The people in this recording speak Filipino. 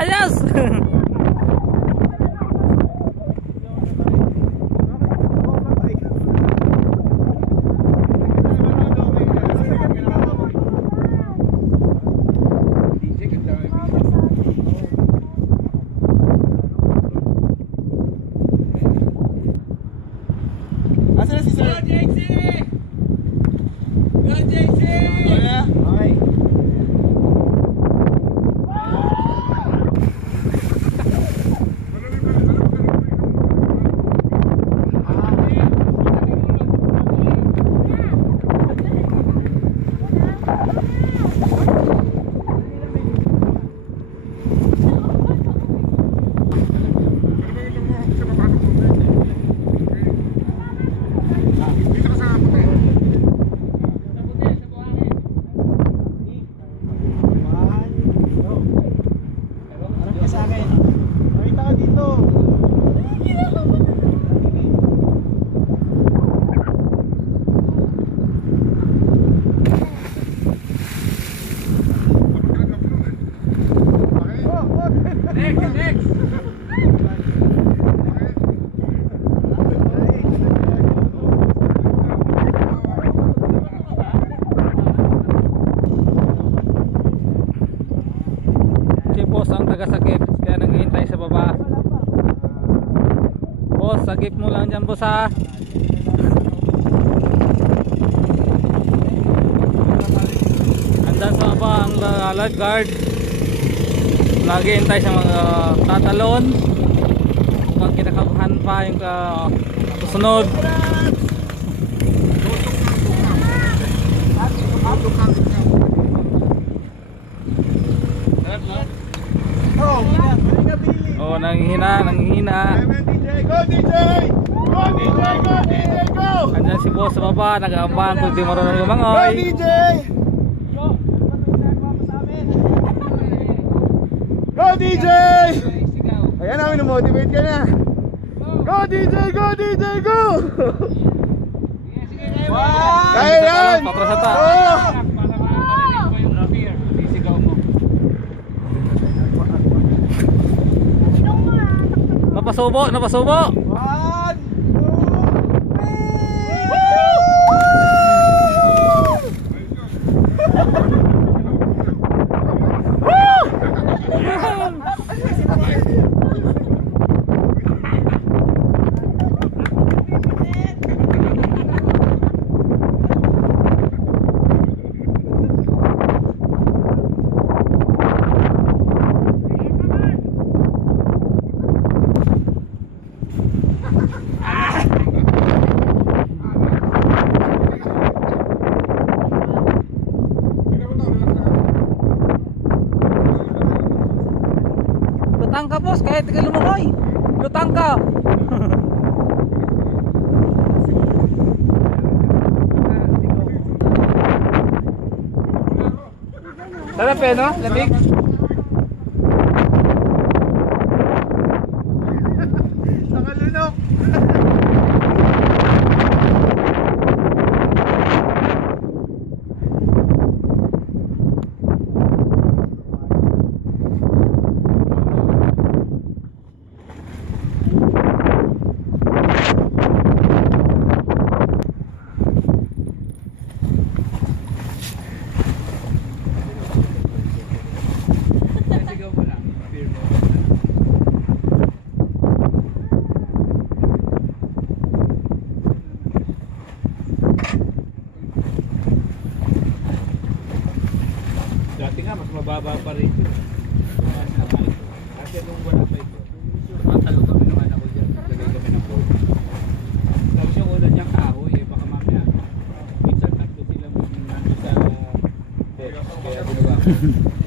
Ayos! Asa na si Sir? Go JC! Go JC! Okay. Boss ang taga-sagip kaya naghihintay sa baba. Boss, sagip mo lang dyan boss ha. Andyan sa baba ang lifeguard. Lagi hintay sa mga tatalon. Pag kinakabahan pa yung susunod. Oh, nanghihina. Go DJ! Go DJ! Go DJ! Go! Andyan si boss sa baba, nag-aabang kung di marunong Go lumangoy. DJ! Go DJ! Ayan namin, na-motivate ka na. Go DJ! Go DJ! Go! Kaya yan! Patrasata. Oh! Napasubo, napasubo. 1, Lutang ka boss, kahit di ka lumangoy. Lutang ka. Sarap eh no? Lamig. nakalunok. Dati nga, mas mababa pa rin ito. Kasi nung wala pa ito, matalo kami ng anak ko dyan. Naglagay kami ng boat. Tapos yung ulan niyang kahoy, baka mamaya. Minsan tatlo silang nandun sa deck. Kaya ginawa ko.